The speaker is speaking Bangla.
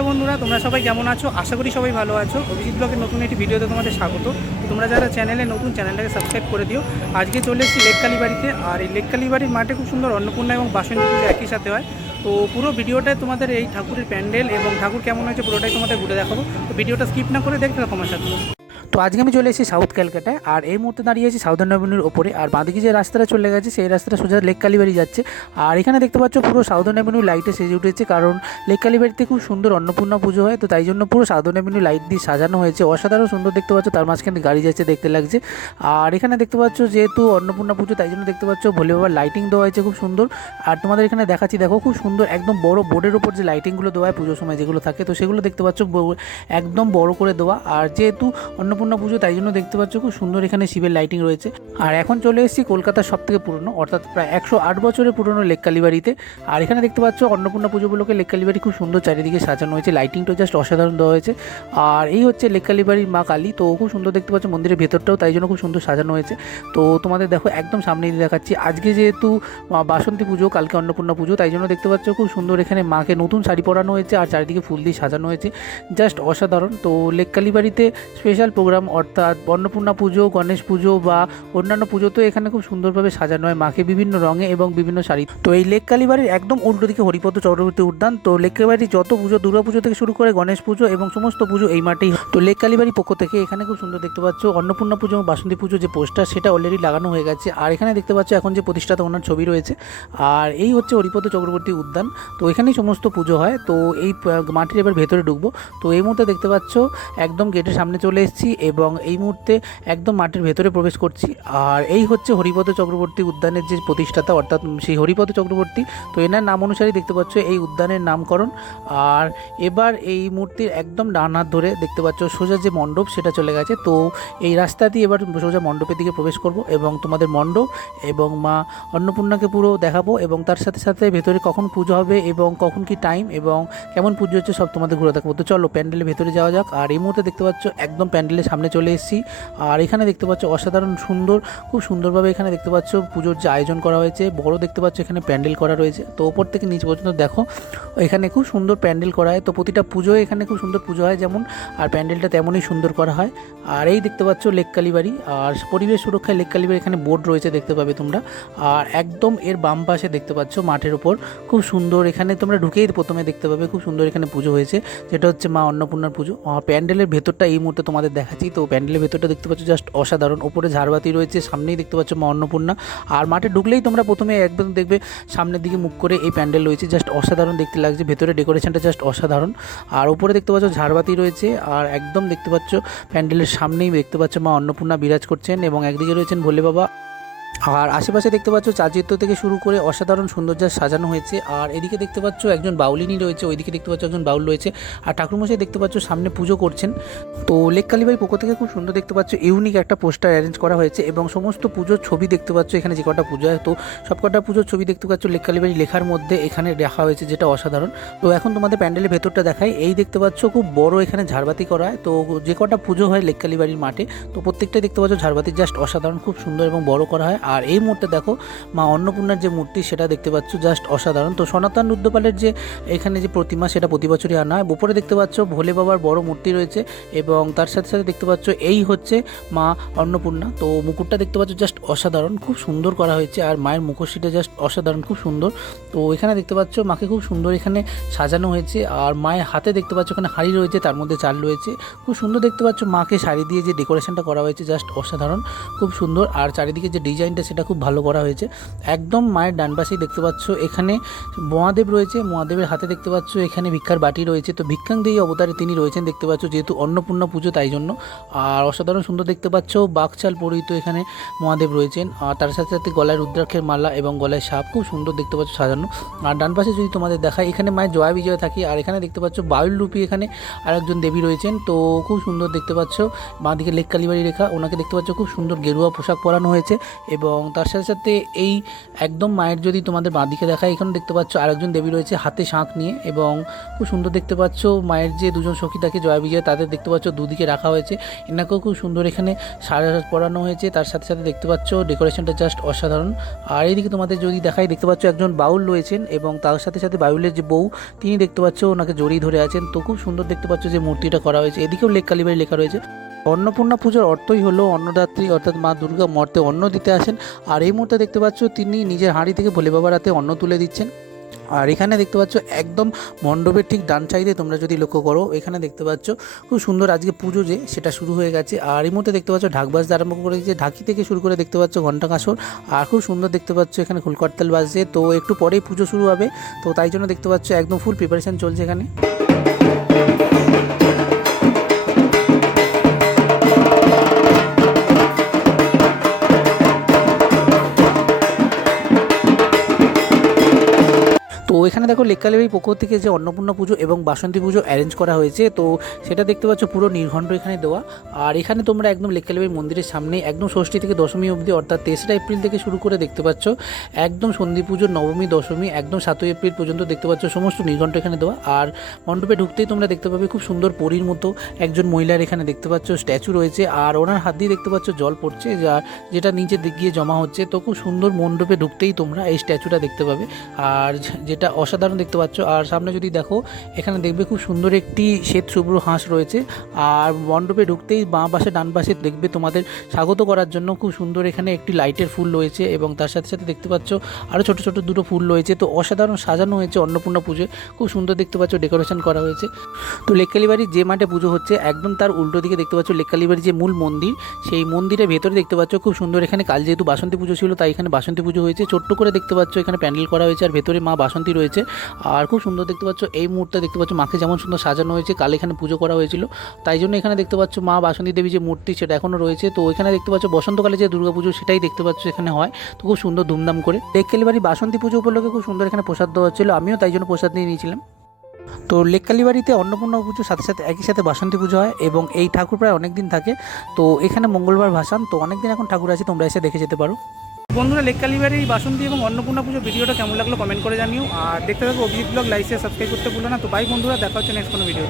হ্যালো বন্ধুরা, তোমরা সবাই কেমন আছো? আশা করি সবাই ভালো আছো। অভিজিৎ ব্লগের নতুন একটি ভিডিওতে তোমাদের স্বাগত। তোমরা যারা চ্যানেলে নতুন, চ্যানেলটাকে সাবস্ক্রাইব করে দিও। আজকে চলে এসেছি লেককালী বাড়িতে। আর এই লেককালী বাড়ির মাঠে খুব সুন্দর অন্নপূর্ণা এবং বাসন্তী পুজো একই সাথে হয়। তো পুরো ভিডিওটায় তোমাদের এই ঠাকুরের প্যান্ডেল এবং ঠাকুর কেমন হয়েছে পুরোটাই তোমাদের ঘুরে দেখাবো। তো ভিডিওটা স্কিপ না করে দেখতে থাকো আমার সাথে। তো আজকে আমি চলে এসেছি সাউথ ক্যালকাটায়। আর এই মুহূর্তে দাঁড়িয়ে আছি সাউদার্ন অ্যাভিনিউর ওপরে। আর বাঁদিকে যে রাস্তাটা চলে গেছে সেই রাস্তাটা সোজা লেককালী বাড়ি যাচ্ছে। আর এখানে দেখতে পাচ্ছ পুরো সাউদার্ন অ্যাভিনিউ লাইটে সেজে উঠেছে, কারণ লেককালী বাড়িতে খুব সুন্দর অন্নপূর্ণা পুজো হয়। তো তাই জন্য পুরো সাউদার্ন অ্যাভিনিউ লাইট দিয়ে সাজানো হয়েছে, অসাধারণ সুন্দর দেখতে পাচ্ছ। তার মাঝখানে গাড়ি যাচ্ছে, দেখতে লাগছে। আর এখানে দেখতে পাচ্ছ যেহেতু অন্নপূর্ণা পুজো তাই জন্য দেখতে পাচ্ছ ভোলে বাবার লাইটিং দেওয়া হয়েছে খুব সুন্দর। আর তোমাদের এখানে দেখাচ্ছি, দেখো খুব সুন্দর একদম বড় বোর্ডের ওপর যে লাইটিংগুলো দেওয়া হয় পুজোর সময় যেগুলো থাকে, তো সেগুলো দেখতে পাচ্ছ একদম বড় করে দেওয়া। আর যেহেতু অন্নপূর্ণা পুজো তাই জন্য দেখতে পাচ্ছ খুব সুন্দর এখানে শিবের লাইটিং রয়েছে। আর এখন চলে এসেছি কলকাতার সবথেকে পুরনো, অর্থাৎ প্রায় 108 বছরের পুরনো লেককালী বাড়িতে। আর এখানে দেখতে পাচ্ছ অন্নপূর্ণা পুজোগুলোকে লেককালী বাড়ি খুব সুন্দর চারিদিকে সাজানো হয়েছে, লাইটিংটা জাস্ট অসাধারণ দেওয়া হয়েছে। আর এই হচ্ছে লেককালী বাড়ির মা কালী, তো খুব সুন্দর দেখতে পাচ্ছ মন্দিরের ভেতরটাও তাই জন্য খুব সুন্দর সাজানো হয়েছে। তো তোমাদের দেখো একদম সামনে দিয়ে দেখাচ্ছি। আজকে যেহেতু বাসন্তী পুজো, কালকে অন্নপূর্ণা পুজো, তাই জন্য দেখতে পাচ্ছ খুব সুন্দর এখানে মাকে নতুন শাড়ি পরানো হয়েছে আর চারিদিকে ফুল দিয়ে সাজানো হয়েছে, জাস্ট অসাধারণ। তো লেককালী বাড়িতে স্পেশাল প্রোগ্রাম অর্থাৎ অন্নপূর্ণা পুজো, গণেশ পুজো বা অন্যান্য পুজো তো এখানে খুব সুন্দরভাবে সাজানো হয় মাকে বিভিন্ন রঙে এবং বিভিন্ন শাড়ি। তো এই লেককালী বাড়ির একদম উল্টো দিকে হরিপদ চক্রবর্তী উদ্যান। তো লেককালী বাড়ির যত পুজো, দুর্গা পুজো থেকে শুরু করে গণেশ পুজো এবং সমস্ত পুজো এই মাঠেই। তো লেককালী বাড়ির পক্ষ থেকে এখানে খুব সুন্দর দেখতে পাচ্ছ অন্নপূর্ণা পুজো এবং বাসন্তী পুজো যে পোস্টার সেটা অলরেডি লাগানো হয়ে গেছে। আর এখানে দেখতে পাচ্ছ এখন যে প্রতিষ্ঠাতা ওনার ছবি রয়েছে। আর এই হচ্ছে হরিপদ চক্রবর্তী উদ্যান, তো এখানেই সমস্ত পুজো হয়। তো এই মাঠের এবার ভেতরে ঢুকবো। তো এই মুহূর্তে দেখতে পাচ্ছ একদম গেটের সামনে চলে এসেছি এবং এই মুহূর্তে একদম মাঠের ভেতরে প্রবেশ করছি। আর এই হচ্ছে হরিপদ চক্রবর্তী উদ্যানের যে প্রতিষ্ঠাতা অর্থাৎ সেই হরিপদ চক্রবর্তী, তো এনার নাম অনুসারে দেখতে পাচ্ছ এই উদ্যানের নামকরণ। আর এবার এই মূর্তির একদম ডান হাত ধরে দেখতে পাচ্ছ সোজা যে মণ্ডপ সেটা চলে গেছে। তো এই রাস্তা দিয়ে এবার সোজা মণ্ডপের দিকে প্রবেশ করব এবং তোমাদের মণ্ডপ এবং মা অন্নপূর্ণাকে পুরো দেখাবো এবং তার সাথে সাথে ভেতরে কখন পুজো হবে এবং কখন কি টাইম এবং কেমন পুজো হচ্ছে সব তোমাদের ঘুরে দেখাবো। তো চলো প্যান্ডেলের ভেতরে যাওয়া যাক। আর এই মুহূর্তে দেখতে পাচ্ছ একদম প্যান্ডেলের সামনে চলে এসেছি। আর এখানে দেখতে পাচ্ছ অসাধারণ সুন্দর, খুব সুন্দরভাবে এখানে দেখতে পাচ্ছ পুজোর যে আয়োজন করা হয়েছে, বড় দেখতে পাচ্ছ এখানে প্যান্ডেল করা রয়েছে। তো ওপর থেকে নিচ পর্যন্ত দেখো এখানে খুব সুন্দর প্যান্ডেল করা হয়। তো প্রতিটা পুজোয় এখানে খুব সুন্দর পুজো হয় যেমন, আর প্যান্ডেলটা তেমনই সুন্দর করা হয়। আর এই দেখতে পাচ্ছ লেককালী বাড়ি আর পরিবেশ সুরক্ষায় লেককালী বাড়ি, এখানে বোর্ড রয়েছে দেখতে পাবে তোমরা। আর একদম এর বাম পাশে দেখতে পাচ্ছ মাঠের ওপর খুব সুন্দর এখানে তোমরা ঢুকেই প্রথমে দেখতে পাবে খুব সুন্দর এখানে পুজো হয়েছে, যেটা হচ্ছে মা অন্নপূর্ণার পুজো। প্যান্ডেলের ভেতরটা এই মুহূর্তে তোমাদের দেখাচ্ছি। তো প্যান্ডেলের ভেতরটা দেখতে পাচ্ছ জাস্ট অসাধারণ, ওপরে ঝাড়বাতি রয়েছে, সামনেই দেখতে পাচ্ছ মা অন্নপূর্ণা। আর মাঠে ঢুকলেই তোমরা প্রথমে একদম দেখবে সামনের দিকে মুখ করে এই প্যান্ডেল রয়েছে, জাস্ট অসাধারণ দেখতে লাগছে, ভেতরে ডেকোরেশনটা জাস্ট অসাধারণ। আর উপরে দেখতে পাচ্ছ ঝাড়বাতি রয়েছে আর একদম দেখতে পাচ্ছ প্যান্ডেলের সামনেই দেখতে পাচ্ছ মা অন্নপূর্ণা বিরাজ করছেন এবং একদিকে রয়েছেন ভোলে বাবা। আর আশেপাশে দেখতে পাচ্ছ চাচিত্র থেকে শুরু করে অসাধারণ সৌন্দর্য সাজানো হয়েছে। আর এদিকে দেখতে পাচ্ছ একজন বাউলিনী রয়েছে, ওইদিকে দেখতে পাচ্ছ একজন বাউল রয়েছে আর ঠাকুরমশাই দেখতে পাচ্ছ সামনে পুজো করছেন। তো লেককালী বাড়ির পক্ষ থেকে খুব সুন্দর দেখতে পাচ্ছ ইউনিক একটা পোস্টার অ্যারেঞ্জ করা হয়েছে এবং সমস্ত পুজোর ছবি দেখতে পাচ্ছ এখানে যে কটা পুজো হয় তো সব কটা পুজোর ছবি দেখতে পাচ্ছ লেককালী বাড়ি লেখার মধ্যে এখানে রাখা হয়েছে, যেটা অসাধারণ। তো এখন তোমাদের প্যান্ডেলের ভেতরটা দেখাই। এই দেখতে পাচ্ছ খুব বড় এখানে ঝাড়বাতি করা হয়। তো যে কটা পুজো হয় লেককালী বাড়ির মাঠে তো প্রত্যেকটাই দেখতে পাচ্ছ ঝাড়বাতি জাস্ট অসাধারণ, খুব সুন্দর এবং বড় করা হয়। আর এই মুহূর্তে দেখো মা অন্নপূর্ণার যে মূর্তি সেটা দেখতে পাচ্ছ জাস্ট অসাধারণ। তো সনাতন রুদ্রপালের যে এখানে যে প্রতিমা সেটা প্রতি বছরই আনা হয়। উপরে দেখতে পাচ্ছ ভোলে বাবার বড় মূর্তি রয়েছে এবং তার সাথে সাথে দেখতে পাচ্ছ এই হচ্ছে মা অন্নপূর্ণা। তো মুকুটটা দেখতে পাচ্ছ জাস্ট অসাধারণ, খুব সুন্দর করা হয়েছে আর মায়ের মুখোশটা জাস্ট অসাধারণ, খুব সুন্দর। তো এখানে দেখতে পাচ্ছ মাকে খুব সুন্দর এখানে সাজানো হয়েছে আর মায়ের হাতে দেখতে পাচ্ছ এখানে হাঁড়ি রয়েছে, তার মধ্যে চাল রয়েছে, খুব সুন্দর দেখতে পাচ্ছ মাকে শাড়ি দিয়ে যে ডেকোরেশনটা করা হয়েছে জাস্ট অসাধারণ, খুব সুন্দর। আর চারিদিকে যে ডিজাইনটা সেটা খুব ভালো করা হয়েছে। একদম মায়ের ডান পাশেই দেখতে পাচ্ছ এখানে মহাদেব রয়েছে, মহাদেবের হাতে দেখতে পাচ্ছ এখানে ভিক্ষার বাটি রয়েছে। তো ভিক্ষাঙ্গদেয়ী অবতারে তিনি রয়েছেন দেখতে পাচ্ছ, যেহেতু অন্নপূর্ণা পুজো তাই জন্য। আর অসাধারণ সুন্দর দেখতে পাচ্ছ বাকচাল পরিহিত এখানে মহাদেব রয়েছেন আর তার সাথে সাথে গলায় রুদ্রাক্ষের মালা এবং গলায় সাপ, খুব সুন্দর দেখতে পাচ্ছ সাজানো। আর ডান পাশে যদি তোমাদের দেখায় এখানে মায়ের জয়া বিজয় থাকে আর এখানে দেখতে পাচ্ছ বাউল রূপী এখানে আরেকজন দেবী রয়েছেন। তো খুব সুন্দর দেখতে পাচ্ছ বাঁ দিকে লেককালী বাড়ি লেখা, ওনাকে দেখতে পাচ্ছ খুব সুন্দর গেরুয়া পোশাক পরানো হয়েছে এবং তার সাথে সাথে এই একদম মায়ের যদি তোমাদের বাঁদিকে দেখায়, এখানে দেখতে পাচ্ছ আরেকজন দেবী রয়েছে হাতে শাঁখ নিয়ে, এবং খুব সুন্দর দেখতে পাচ্ছ মায়ের যে দুজন সখী থাকে জয়া বিজয়, তাদের দেখতে পাচ্ছ দুদিকে রাখা হয়েছে। এনাকেও খুব সুন্দর এখানে সারা পরানো হয়েছে। তার সাথে সাথে দেখতে পাচ্ছ ডেকোরেশনটা জাস্ট অসাধারণ। আর এইদিকে তোমাদের যদি দেখাই, দেখতে পাচ্ছ একজন বাউল রয়েছেন এবং তার সাথে সাথে বাউলের যে বউ তিনি দেখতে পাচ্ছ ওনাকে জড়িয়ে ধরে আছেন। তো খুব সুন্দর দেখতে পাচ্ছ যে মূর্তিটা করা হয়েছে। এদিকেও লেক কালীবাড়ি লেখা রয়েছে। অন্নপূর্ণা পুজোর অর্থই হলো অন্নদাত্রী, অর্থাৎ মা দুর্গা মর্তে অন্ন দিতে আসেন। আর এই মুহূর্তে দেখতে পাচ্ছ তিনি নিজের হাঁড়ি থেকে ভোলে বাবার হাতে অন্ন তুলে দিচ্ছেন। আর এখানে দেখতে পাচ্ছ একদম মণ্ডপের ঠিক ডান সাইডে তোমরা যদি লক্ষ্য করো, এখানে দেখতে পাচ্ছ খুব সুন্দর আজকে পুজো যে সেটা শুরু হয়ে গেছে। আর এই মুহূর্তে দেখতে পাচ্ছ ঢাক বাজতে আরম্ভ করেছে, ঢাকি থেকে শুরু করে দেখতে পাচ্ছ ঘণ্টা কাঁসর। আর খুব সুন্দর দেখতে পাচ্ছ এখানে খুলকর্তাল বাজছে। তো একটু পরেই পুজো শুরু হবে, তো তাই জন্য দেখতে পাচ্ছ একদম ফুল প্রিপারেশন চলছে এখানে। তো এখানে দেখো লেক কালীবাড়ির পক্ষ থেকে যে অন্নপূর্ণা পুজো এবং বাসন্তী পুজো অ্যারেঞ্জ করা হয়েছে, তো সেটা দেখতে পাচ্ছ পুরো নির্ঘণ্ট এখানে দেওয়া। আর এখানে তোমরা একদম লেক কালীবাড়ি মন্দিরের সামনে একদম ষষ্ঠী থেকে দশমী অবধি, অর্থাৎ 3রা এপ্রিল থেকে শুরু করে দেখতে পাচ্ছ একদম সন্ধি পুজো, নবমী, দশমী, একদম 7ই এপ্রিল পর্যন্ত দেখতে পাচ্ছ সমস্ত নির্ঘণ্ট এখানে দেওয়া। আর মণ্ডপে ঢুকতেই তোমরা দেখতে পাবে খুব সুন্দর পরীর মতো একজন মহিলার এখানে দেখতে পাচ্ছ স্ট্যাচু রয়েছে। আর ওনার হাত দিয়ে দেখতে পাচ্ছ জল পড়ছে, যেটা নিচে গিয়ে জমা হচ্ছে। তো খুব সুন্দর মণ্ডপে ঢুকতেই তোমরা এই স্ট্যাচুটা দেখতে পাবে, আর যেটা অসাধারণ দেখতে পাচ্ছ। আর সামনে যদি দেখো, এখানে দেখবে খুব সুন্দর একটি শ্বেত শুভ্র হাঁস রয়েছে। আর মণ্ডপে ঢুকতেই বাঁ পাশে ডান পাশে দেখবে তোমাদের স্বাগত করার জন্য খুব সুন্দর এখানে একটি লাইটের ফুল রয়েছে, এবং তার সাথে সাথে দেখতে পাচ্ছ আরও ছোটো ছোটো দুটো ফুল রয়েছে। তো অসাধারণ সাজানো হয়েছে অন্নপূর্ণা পুজোয়, খুব সুন্দর দেখতে পাচ্ছ ডেকোরেশন করা হয়েছে। তো লেক কালীবাড়ির যে মাঠে পুজো হচ্ছে একদম তার উল্টো দিকে দেখতে পাচ্ছ লেক কালীবাড়ির যে মূল মন্দির, সেই মন্দিরের ভেতরে দেখতে পাচ্ছ খুব সুন্দর এখানে কাল যেহেতু বাসন্তী পুজো ছিল তাই এখানে বাসন্তী পুজো হয়েছে। ছোট্ট করে দেখতে পাচ্ছ এখানে প্যান্ডেল করা হয়েছে, আর ভেতরে মা বাসন্তী রয়েছে। আর খুব সুন্দর দেখতে পাচ্ছ এই মুহূর্তে দেখতে পাচ্ছ মাকে যেমন সুন্দর সাজানো হয়েছে, কাল এখানে পুজো করা হয়েছিল তাই জন্য এখানে দেখতে পাচ্ছ মা বাসন্তী দেবী যে মূর্তি সেটা এখনও রয়েছে। তো এখানে দেখতে পাচ্ছ বসন্তকালে যে দুর্গাপুজো সেটাই দেখতে পাচ্ছ এখানে হয়, তো খুব সুন্দর ধুমধাম করে। লেক কালীবাড়ি বাসন্তী পুজো উপলক্ষে খুব সুন্দর এখানে প্রসাদ দেওয়া হচ্ছিল, আমিও তাই জন্য প্রসাদ নিয়ে নিয়েছিলাম। তো লেক কালীবাড়িতে অন্নপূর্ণা পুজোর সাথে সাথে একই সাথে বাসন্তী পুজো হয়, এবং এই ঠাকুর প্রায় অনেক দিন থাকে। তো এখানে মঙ্গলবার ভাসান, তো অনেক দিন এখন ঠাকুর আছে, তোমরা এসে দেখে যেতে পারো। বন্ধুরা, লেক কালীবাড়ির বাসন্তী এবং অন্নপূর্ণা পুজো ভিডিওটা কেমন লাগলো কমেন্ট করে জানিও। আর দেখতে থাকো Abhijit blog, like share subscribe করতে ভুলো না। তো বাই বন্ধুরা, দেখা হচ্ছে নেক্সট কোনো ভিডিও।